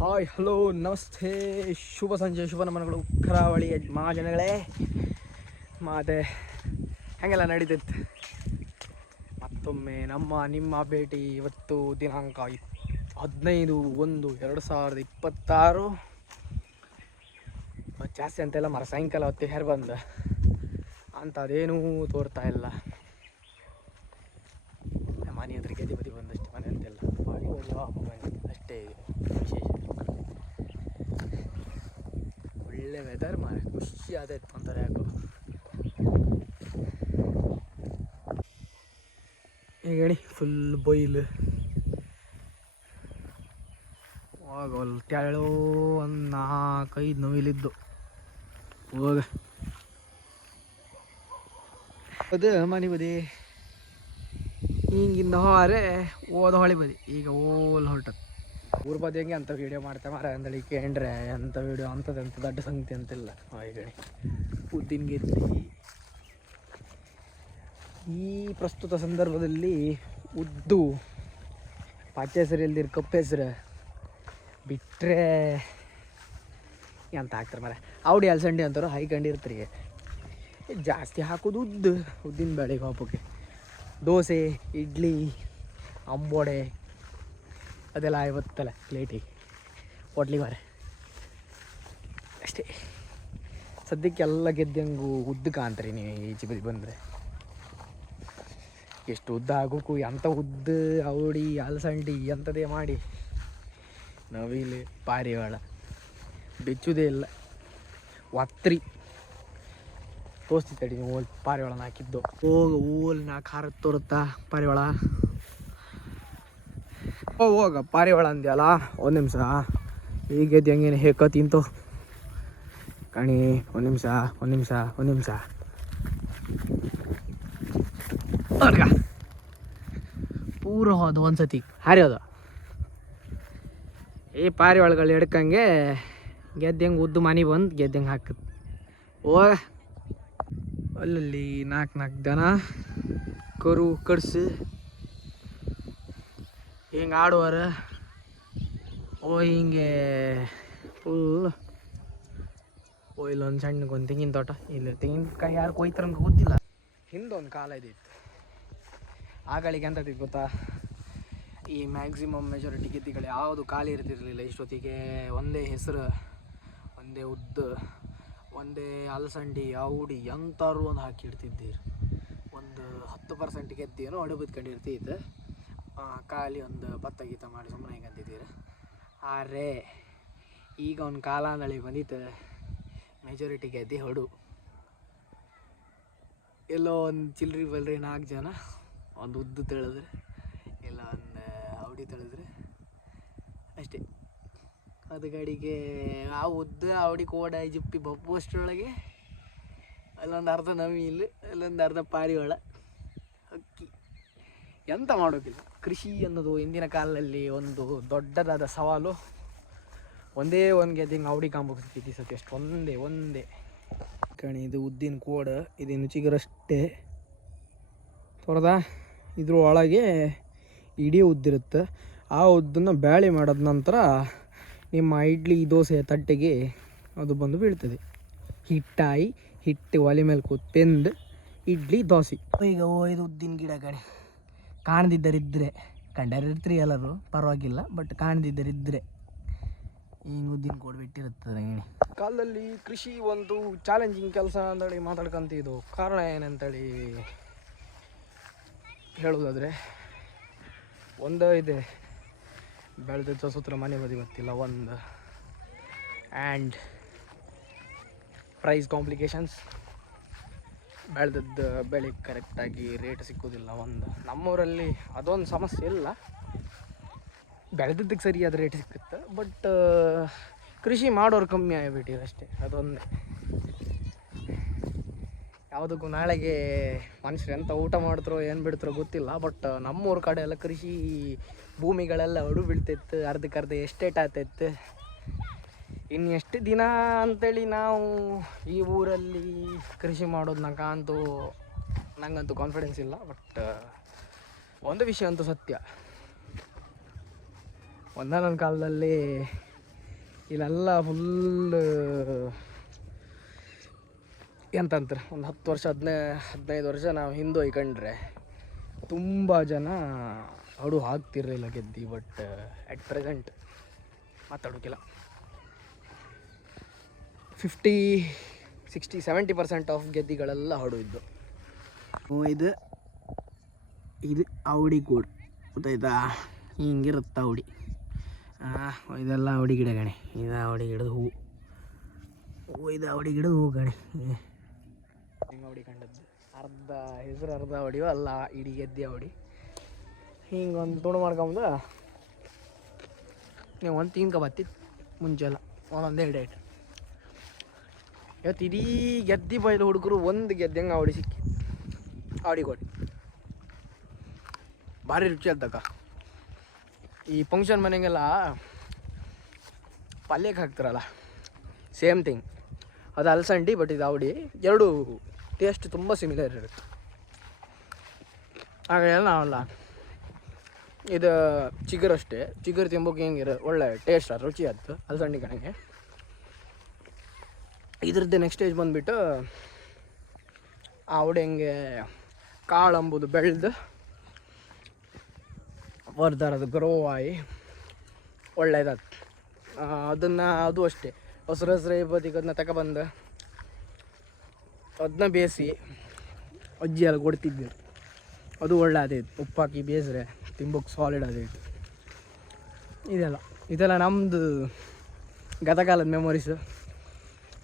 Hi hello ನಮಸ್ತೆ ಶುಭ ಸಂಜೆ ಶುಭ ನಮನಗಳು ಕರಾವಳಿಯ ಮಹಾಜನಗಳೇ. ಮತ್ತೆ ಹೆಂಗೆಲ್ಲ ನಡೀತೈತೆ ಮತ್ತೊಮ್ಮೆ ನಿಮ್ಮ ಭೇಟಿ. ಇವತ್ತು ದಿನಾಂಕ 15/1/2026. ಜಾಸ್ತಿ ಅಂತೆಲ್ಲ ಸಾಯಂಕಾಲ ಹೊತ್ತಿಗೆ ಹೆರ್ ಬಂದ ಅಂಥದ್ದೇನೂ ತೋರ್ತಾ ಇಲ್ಲ. ಮನೆ ಹತ್ರ ಗೆದ್ದೆ ಬದಿ ಬಂದಷ್ಟೇ, ಮನೆ ಅಂತೆಲ್ಲ ಅಷ್ಟೇ ವಿಶೇಷ. ಒಳ್ಳೆ ವೆದರ್ ಖುಷಿ ಆದೈತೆ ಅಂತಾರೆ ಯಾಕೋ. ಈಗ ಹೇಳಿ ಫುಲ್ ಬೊಯ್ಲು ಹೋಗಲ್ ತೆಳು ಒಂದು 4-5 ನವಿಲಿದ್ದು ಹೋಗ ಅದು ಮನೆ ಬದಿ ಹಿಂಗಿಂದ ಹೊರೆ ಓದ ಹೊಳಿ ಬದಿ ಈಗ ಹೊರಟದ್ದು ಊರ್ ಬದಿ ಹೆಂಗೆ ಅಂತ ವೀಡಿಯೋ ಮಾಡ್ತಾ ಮಾರ ಅಂದಳಿ ಕೇಂಡ್ರೆ ಅಂಥ ವೀಡಿಯೋ ಅಂಥದ್ದು ಎಂಥ ದೊಡ್ಡ ಸಂಗತಿ ಅಂತಿಲ್ಲ. ಈಗ ಉದ್ದಿನ ಗೆದ್ದಿ ಈ ಪ್ರಸ್ತುತ ಸಂದರ್ಭದಲ್ಲಿ ಉದ್ದು ಪಚ್ಚೆ ಹೆಸರು ಇಲ್ದಿರ ಕಪ್ಪು ಹೆಸರು ಬಿಟ್ಟರೆ ಎಂತ ಹಾಕ್ತಾರೆ ಮರ ಅವಡಿ ಅಲಸಂಡಿ ಅಂತಾರೋ ಹೈಕಂಡಿರ್ತೀರಿ. ಜಾಸ್ತಿ ಹಾಕೋದು ಉದ್ದಿನ ಬೇಳೆಗೆ ಹಬ್ಬಕ್ಕೆ ದೋಸೆ ಇಡ್ಲಿ ಅಂಬೋಡೆ ಅದೆಲ್ಲ ಇವತ್ತಲ್ಲ ಪ್ಲೇಟಿಗೆ ಹೋಟ್ಲಿಗೆ ಬಾರೆ ಅಷ್ಟೇ. ಸದ್ಯಕ್ಕೆ ಎಲ್ಲ ಗೆದ್ದಂಗೂ ಉದ್ದು ಕಾಣ್ತೀರಿ ನೀವು ಈಚೆ ಬದಿ ಬಂದರೆ. ಎಷ್ಟು ಉದ್ದ ಆಗೋಕ್ಕೂ ಎಂಥ ಉದ್ದು ಅವಡಿ ಅಲಸಂಡಿ ಎಂಥದೇ ಮಾಡಿ ನವಿಲು ಪಾರಿವಾಳ ಬೆಚ್ಚುವುದೇ ಇಲ್ಲ. ಒತ್ರಿ ತೋರಿಸ್ತಿತ್ತಡಿ ನೀವು ಪಾರಿವಾಳನ ಹಾಕಿದ್ದು ಓಲ್ ನಾ ಖಾರ ತೋರುತ್ತಾ ಪಾರಿವಾಳ ಹೋಗ ಪಾರಿವಾಳ ಅಂದ್ಯಲ್ಲ. ಒಂದು ನಿಮಿಷ ಈಗ ಹೆಂಗೇನು ಹೇಕ ತಿಂತು ಕಣಿ. ಒಂದು ನಿಮಿಷ ಅರ್ಗ ಪೂರ ಹೋದು ಒಂದ್ಸತಿ ಹಾರ್ಯೋದು. ಈ ಪಾರಿವಾಳಗಳು ಹಿಡ್ಕಂಗೆ ಗೆದ್ದಂಗೆ ಉದ್ದು ಮನೆ ಬಂದು ಗೆದ್ದಂಗೆ ಹಾಕುತ್ತೆ. ಹೋಗ ಅಲ್ಲಲ್ಲಿ 4 ದನ ಕರು ಕಡ್ಸಿ ಹಿಂಗೆ ಆಡುವಾರ ಹಿಂಗೆ ಫುಲ್ ಇಲ್ಲೊಂದು ಸಣ್ಣಗೊಂದು ತೆಂಗಿನ ತೋಟ. ಇಲ್ಲಿ ತೆಂಗಿನಕಾಯಿ ಯಾರು ಕೊಯ್ತಾರಂತ ಗೊತ್ತಿಲ್ಲ. ಹಿಂದೊಂದು ಕಾಲ ಇದ್ದಿತ್ತು. ಆಗಳಿಗೆ ಎಂತದಿತ್ತು ಗೊತ್ತಾ, ಈ ಮ್ಯಾಕ್ಸಿಮಮ್ ಮೆಜಾರಿಟಿ ಗೆದ್ದಿಗಳು ಯಾವುದು ಖಾಲಿ ಇರ್ತಿರಲಿಲ್ಲ. ಇಷ್ಟೊತ್ತಿಗೆ ಒಂದೇ ಹೆಸರು, ಒಂದೇ ಉದ್ದು, ಒಂದೇ ಅಲಸಂಡಿ ಅವಡಿ ಎಂಥವ್ರು ಒಂದು ಹಾಕಿಡ್ತಿದ್ದೀರಿ. ಒಂದು 10% ಗೆದ್ದೇನೋ ಅಡು ಬಿದ್ಕೊಂಡಿರ್ತಿತ್ತು. ಖಾಲಿ ಒಂದು ಭತ್ತ ಗೀತ ಮಾಡಿ ಸುಮ್ಮನೆ ಹಿಂಗೆ ಅಂತಿದ್ದೀರ. ಆದರೆ ಈಗ ಒಂದು ಕಾಲ ನಳಿ ಬಂದಿತ್ತು, ಮೆಜಾರಿಟಿ ಗೆದ್ದೆ ಹೊಡು. ಎಲ್ಲೋ ಒಂದು ಚಿಲ್ರಿ ಬಲ್ರಿ 4 ಜನ ಒಂದು ಉದ್ದು ತಿಳಿದ್ರೆ ಇಲ್ಲ ಒಂದು ಅವಡಿ ತಿಳಿದ್ರೆ ಅಷ್ಟೇ. ಅದು ಗಾಡಿಗೆ ಆ ಉದ್ದು ಅವಡಿ ಕೋಡ ಜಿಪ್ಪಿ ಬಪ್ಪು ಅಷ್ಟರೊಳಗೆ ಅಲ್ಲೊಂದು ಅರ್ಧ ನವಿಲು, ಅಲ್ಲೊಂದು ಅರ್ಧ ಪಾರಿವಾಳ, ಹಕ್ಕಿ. ಎಂತ ಮಾಡೋಕ್ಕಿಲ್ಲ. ಕೃಷಿ ಅನ್ನೋದು ಇಂದಿನ ಕಾಲದಲ್ಲಿ ಒಂದು ದೊಡ್ಡದಾದ ಸವಾಲು. ಒಂದೇ ಒಂದು ಗೆದ್ದಿಂಗೆ ಅವಡಿ ಕಾಂಬೋಗ್ತಿತ್ತು ಸತಿ ಅಷ್ಟು ಒಂದೇ ಕಣಿ. ಇದು ಉದ್ದಿನ ಕೋಡ, ಇದೇನು ಚಿಗುರಷ್ಟೇ ತೊರೆದ. ಇದ್ರ ಒಳಗೆ ಇಡೀ ಉದ್ದಿರುತ್ತೆ. ಆ ಉದ್ದನ್ನು ಬ್ಯಾಳೆ ಮಾಡಿದ ನಂತರ ನಿಮ್ಮ ಇಡ್ಲಿ ದೋಸೆ ತಟ್ಟೆಗೆ ಅದು ಬಂದು ಬೀಳ್ತದೆ. ಹಿಟ್ಟು ಒಲೆ ಮೇಲೆ ಕೂತ್ಪೆಂದು ಇಡ್ಲಿ ದೋಸೆ. ಈಗ ಇದು ಉದ್ದಿನ ಗಿಡ ಕಣೆ. ಕಾಣದಿದ್ದರಿದ್ದರೆ ಕಂಡರಿರ್ತೀರಿ ಎಲ್ಲರೂ, ಪರವಾಗಿಲ್ಲ. ಬಟ್ ಕಾಣದಿದ್ದರಿದ್ದರೆ ಹಿಂಗೆ ಉದ್ದಿನ ಕೋಡ್ ಬಿಟ್ಟಿರುತ್ತದೆ. ಕಾಲದಲ್ಲಿ ಕೃಷಿ ಒಂದು ಚಾಲೆಂಜಿಂಗ್ ಕೆಲಸ ಅಂತೇಳಿ ಮಾತಾಡ್ಕೊಂತಿದ್ದು. ಕಾರಣ ಏನಂತೇಳಿ ಹೇಳೋದಾದರೆ ಒಂದು ಇದೆ, ಬೆಳೆದ ಸೂತ್ರ ಮನೆ ಬದಿ ಗೊತ್ತಿಲ್ಲ ಒಂದು, ಆ್ಯಂಡ್ ಪ್ರೈಸ್ ಕಾಂಪ್ಲಿಕೇಶನ್ಸ್. ಬೆಳೆದದ್ದು ಬೆಳೆ ಕರೆಕ್ಟಾಗಿ ರೇಟ್ ಸಿಕ್ಕೋದಿಲ್ಲ ಒಂದು. ನಮ್ಮೂರಲ್ಲಿ ಅದೊಂದು ಸಮಸ್ಯೆ ಇಲ್ಲ, ಬೆಳೆದದ್ದಕ್ಕೆ ಸರಿಯಾದ ರೇಟ್ ಸಿಕ್ಕುತ್ತೆ. ಬಟ್ ಕೃಷಿ ಮಾಡೋರು ಕಮ್ಮಿ ಆಗಿಬಿಟ್ಟಿದೆ ಅಷ್ಟೇ. ಅದೊಂದೇ. ಯಾವುದಕ್ಕೂ ನಾಳೆಗೆ ಮನುಷ್ಯರು ಎಂಥ ಊಟ ಮಾಡ್ತಾರೋ ಏನು ಬಿಡ್ತಾರೋ ಗೊತ್ತಿಲ್ಲ. ಬಟ್ ನಮ್ಮೂರ ಕಡೆ ಎಲ್ಲ ಕೃಷಿ ಭೂಮಿಗಳೆಲ್ಲ ಒಡು ಬೀಳ್ತಿತ್ತು, ಅರ್ಧಕ್ಕರ್ಧ ಎಸ್ಟೇಟ್ ಆಗ್ತೈತೆ. ಇನ್ನು ಎಷ್ಟು ದಿನ ಅಂಥೇಳಿ ನಾವು ಈ ಊರಲ್ಲಿ ಕೃಷಿ ಮಾಡೋದು ನಂಗಂತೂ ಕಾನ್ಫಿಡೆನ್ಸ್ ಇಲ್ಲ. ಬಟ್ ಒಂದು ವಿಷಯ ಅಂತೂ ಸತ್ಯ, ಒಂದಾನೊಂದು ಕಾಲದಲ್ಲಿ ಇಲ್ಲೆಲ್ಲ ಫುಲ್ಲು ಎಂತಂತಾರೆ ಒಂದು 10 ವರ್ಷ 15 ವರ್ಷ ನಾವು ಹಿಂದೆ ಒಯ್ಕೊಂಡ್ರೆ ತುಂಬ ಜನ ಹಾಕ್ತಿರಲಿಲ್ಲ ಗೆದ್ದಿ. ಬಟ್ ಅಟ್ ಪ್ರೆಸೆಂಟ್ ಮಾತಾಡೋಕ್ಕಿಲ್ಲ. 50-60-70% ಆಫ್ ಗೆದ್ದಿಗಳೆಲ್ಲ ಇದ್ದು. ಇದು ಔಡಿ ಕೂಡ ಗೊತ್ತಾಯ್ತಾ, ಹಿಂಗಿರುತ್ತೆ ಔಡಿ. ಇದೆಲ್ಲ ಔಡಿ ಗಿಡ ಗಣಿ. ಇದು ಔಡಿ ಗಿಡದ ಹೂವು. ಇದು ಔಡಿ ಗಿಡದ ಹೂವು ಗಣಿ. ಹಿಂಗೆ ಔಡಿ ಕಂಡದ್ದು ಅರ್ಧ ಹೆಸರು ಅರ್ಧ ಔಡಿಯೋ ಅಲ್ಲ, ಇಡೀ ಗೆದ್ದೆ ಔಡಿ. ಹಿಂಗೆ ಒಂದು ತುಣು ಮಾಡ್ಕೊಂಬುದು ನೀವು ಒಂದು ತಿನ್ಕೊ ಬತ್ತಿತ್ತು ಮುಂಚೆಲ್ಲ ಒಂದೊಂದೇ ಡೇಟ್. ಇವತ್ತು ಇಡೀ ಗೆದ್ದಿ ಬಯಲು ಹುಡುಗರು ಒಂದು ಗೆದ್ದಂಗೆ ಔಡಿ ಸಿಕ್ಕಿ ಔಡಿ ಕೊಡಿ ಭಾರಿ ರುಚಿ ಅದ್ದಕ್ಕ. ಈ ಫಂಕ್ಷನ್ ಮನೆಗೆಲ್ಲ ಪಲ್ಯಕ್ಕೆ ಹಾಕ್ತಾರಲ್ಲ, ಸೇಮ್ ಥಿಂಗ್. ಅದು ಅಲಸಂಡಿ, ಬಟ್ ಇದು ಔಡಿ. ಎರಡು ಟೇಸ್ಟ್ ತುಂಬ ಸಿಮಿಲರ್ ಇರುತ್ತೆ. ಹಾಗೆಲ್ಲ ನಾವಲ್ಲ, ಇದು ಚಿಗುರು ಅಷ್ಟೇ. ಚಿಗುರು ತಿಂಬೋಕೆ ಹೆಂಗಿರೋ ಒಳ್ಳೆ ಟೇಸ್ಟ್ ರುಚಿ ಆಯ್ತು ಅಲಸಂಡಿ ಕಣಗೆ. ಇದ್ರದ್ದು ನೆಕ್ಸ್ಟ್ ಸ್ಟೇಜ್ ಬಂದುಬಿಟ್ಟು ಆ ಔಡಿ ಹೆಂಗೆ ಕಾಳು ಅಂಬುದು ಬೆಳೆದು ಬರ್ದಾರದು ಗ್ರೋ ಆಗಿ ಒಳ್ಳೆಯದಾದ ಅದನ್ನು ಅದು ಅಷ್ಟೇ ಹಸ್ರು ಬದಿಗೆ ಅದನ್ನ ತಗೊಬಂದು ಅದನ್ನ ಬೇಯಿಸಿ ಅಜ್ಜಿ ಎಲ್ಲ ಕೊಡ್ತಿದ್ದರು. ಅದು ಒಳ್ಳೆ ಅದೇದು ಉಪ್ಪಾಕಿ ಬೇಯಿಸ್ರೆ ತಿಂಬೋಕೆ ಸಾಲಿಡ್ ಅದೇದು. ಇದೆಲ್ಲ ನಮ್ಮದು ಗತಕಾಲದ ಮೆಮೊರೀಸು.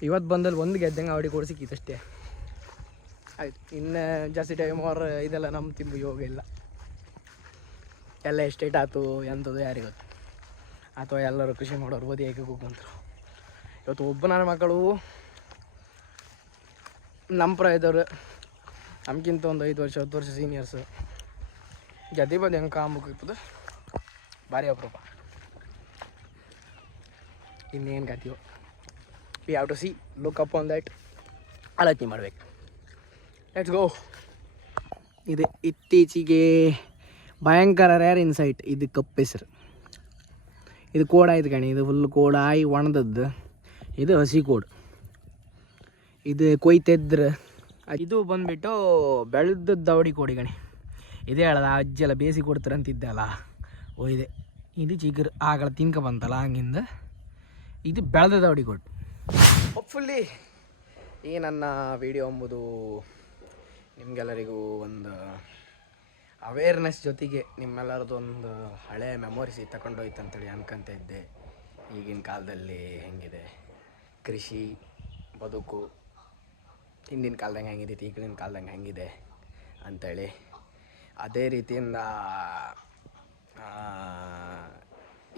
ಇವತ್ತು ಬಂದಲ್ಲಿ ಒಂದು ಗೆದ್ದಂಗೆ ಔಡಿ ಕೂಡ ಸಿಕ್ಕಿತ್ತು ಅಷ್ಟೇ. ಆಯ್ತು, ಇನ್ನು ಜಾಸ್ತಿ ಟೈಮ್ ಅವ್ರ ಇದೆಲ್ಲ ನಮ್ಮ ತಿಂಬು ಯೋಗ ಇಲ್ಲ. ಎಲ್ಲ ಎಸ್ಟೇಟ್ ಆಯ್ತು ಎಂಥದ್ದು ಯಾರಿಗೊತ್ತು. ಅಥವಾ ಎಲ್ಲರೂ ಕೃಷಿ ಮಾಡೋರು ಬದಿ ಹೇಗೆ ಕೂತ್ರು. ಇವತ್ತು ಒಬ್ಬ ನನ್ನ ಮಕ್ಕಳು ನಮ್ಮ ಪ್ರಾಯದವ್ರು, ನಮಗಿಂತ ಒಂದು 5 ವರ್ಷ 10 ವರ್ಷ ಸೀನಿಯರ್ಸು ಗದ್ದೆ ಬಂದು ಹೆಂಗೆ ಕಾಂಬಕ್ಕಿರ್ತದೆ ಭಾರಿ ಅಪರೂಪ. ಇನ್ನೇನು ಗತಿಯೋ we have to see look up on that. ಆಲೋಚನೆ ಮಾಡಬೇಕು. Let's go. ಇದು ಇತ್ತೀಚೆಗೆ ಭಯಂಕರ ರೇರ್ ಇನ್ಸೈಟ್. ಇದು ಕಪ್ಪು ಹೆಸರು. ಇದು ಕೋಡ ಆಯ್ತು ಕಣಿ. ಇದು ಫುಲ್ ಕೋಡ ಆಯಿ ಒಣದದ್ದು. ಇದು ಹಸಿ ಕೋಡು. ಇದು ಕೊಯ್ತೆದ್ರೆ ಇದು ಬಂದುಬಿಟ್ಟು ಬೆಳೆದದ್ದು ಔಡಿ ಕೋಡಿ ಗಣಿ. ಇದೇ ಹೇಳಲ್ಲ ಅಜ್ಜೆಲ್ಲ ಬೇಯಿಸಿ ಕೊಡ್ತಾರಂತಿದ್ದೆ ಅಲ್ಲ, ಇದೆ. ಇದು ಚಿಗುರು ಆಗಲ್ಲ ತಿನ್ಕ ಬಂತಲ್ಲ ಹಂಗಿಂದ. ಇದು ಬೆಳೆದದ್ದು ಔಡಿ ಕೋಡು. ಹೋಪ್ಫುಲ್ಲಿ ಈ ನನ್ನ ವಿಡಿಯೋ ಎಂಬುದು ನಿಮಗೆಲ್ಲರಿಗೂ ಒಂದು ಅವೇರ್ನೆಸ್ ಜೊತೆಗೆ ನಿಮ್ಮೆಲ್ಲರದೊಂದು ಹಳೆ ಮೆಮೊರೀಸ್ ತಗೊಂಡೋಯ್ತು ಅಂತೇಳಿ ಅನ್ಕೊಂತ ಇದ್ದೆ. ಈಗಿನ ಕಾಲದಲ್ಲಿ ಹೆಂಗಿದೆ ಕೃಷಿ ಬದುಕು, ಹಿಂದಿನ ಕಾಲದಂಗೆ ಹೆಂಗಿದೈತಿ, ಈಗಿನ ಕಾಲದಂಗೆ ಹೆಂಗಿದೆ ಅಂಥೇಳಿ. ಅದೇ ರೀತಿಯಿಂದ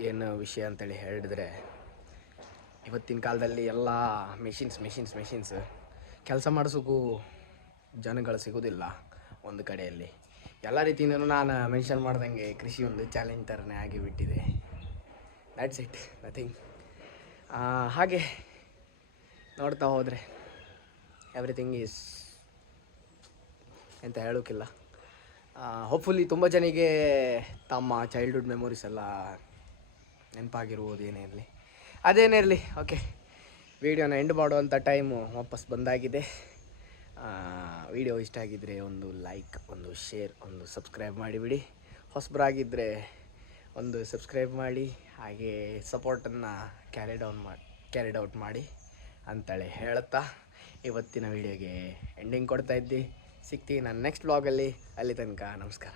ಏನು ವಿಷಯ ಅಂತೇಳಿ ಹೇಳಿದ್ರೆ, ಇವತ್ತಿನ ಕಾಲದಲ್ಲಿ ಎಲ್ಲ ಮೆಷಿನ್ಸ್ ಕೆಲಸ ಮಾಡಿಸೋಕ್ಕೂ ಜನಗಳು ಸಿಗೋದಿಲ್ಲ ಒಂದು ಕಡೆಯಲ್ಲಿ. ಎಲ್ಲ ರೀತಿಯಿಂದಲೂ ನಾನು ಮೆನ್ಷನ್ ಮಾಡ್ದಂಗೆ ಕೃಷಿ ಒಂದು ಚಾಲೆಂಜ್ ಥರನೇ ಆಗಿಬಿಟ್ಟಿದೆ. That's it, nothing. ಹಾಗೆ ನೋಡ್ತಾ ಹೋದರೆ ಎವ್ರಿಥಿಂಗ್ ಈಸ್ ಅಂತ ಹೇಳೋಕ್ಕಿಲ್ಲ. ಹೋಪ್ಫುಲಿ ತುಂಬ ಜನಿಗೆ ತಮ್ಮ ಚೈಲ್ಡ್ಹುಡ್ ಮೆಮೊರೀಸ್ ಎಲ್ಲ ನೆನಪಾಗಿರ್ಬೋದು. ಏನೇ ಇರಲಿ ಅದೇನೇ ಇರಲಿ. ಓಕೆ, ವಿಡಿಯೋನ ಎಂಡ್ ಮಾಡುವಂಥ ಟೈಮು ವಾಪಸ್ ಬಂದಾಗಿದೆ. ವಿಡಿಯೋ ಇಷ್ಟ ಆಗಿದ್ದರೆ ಒಂದು ಲೈಕ್, ಒಂದು ಶೇರ್, ಒಂದು ಸಬ್ಸ್ಕ್ರೈಬ್ ಮಾಡಿಬಿಡಿ. ಹೊಸಬರಾಗಿದ್ದರೆ ಒಂದು ಸಬ್ಸ್ಕ್ರೈಬ್ ಮಾಡಿ, ಹಾಗೆ ಸಪೋರ್ಟನ್ನು ಕ್ಯಾರಿಡ್ ಔಟ್ ಮಾಡಿ ಅಂತೇಳಿ ಹೇಳುತ್ತಾ ಇವತ್ತಿನ ವಿಡಿಯೋಗೆ ಎಂಡಿಂಗ್ ಕೊಡ್ತಾಯಿದ್ದಿ. ಸಿಗ್ತೀನಿ ನಾನು ನೆಕ್ಸ್ಟ್ ವ್ಲಾಗಲ್ಲಿ. ಅಲ್ಲಿ ತನಕ ನಮಸ್ಕಾರ.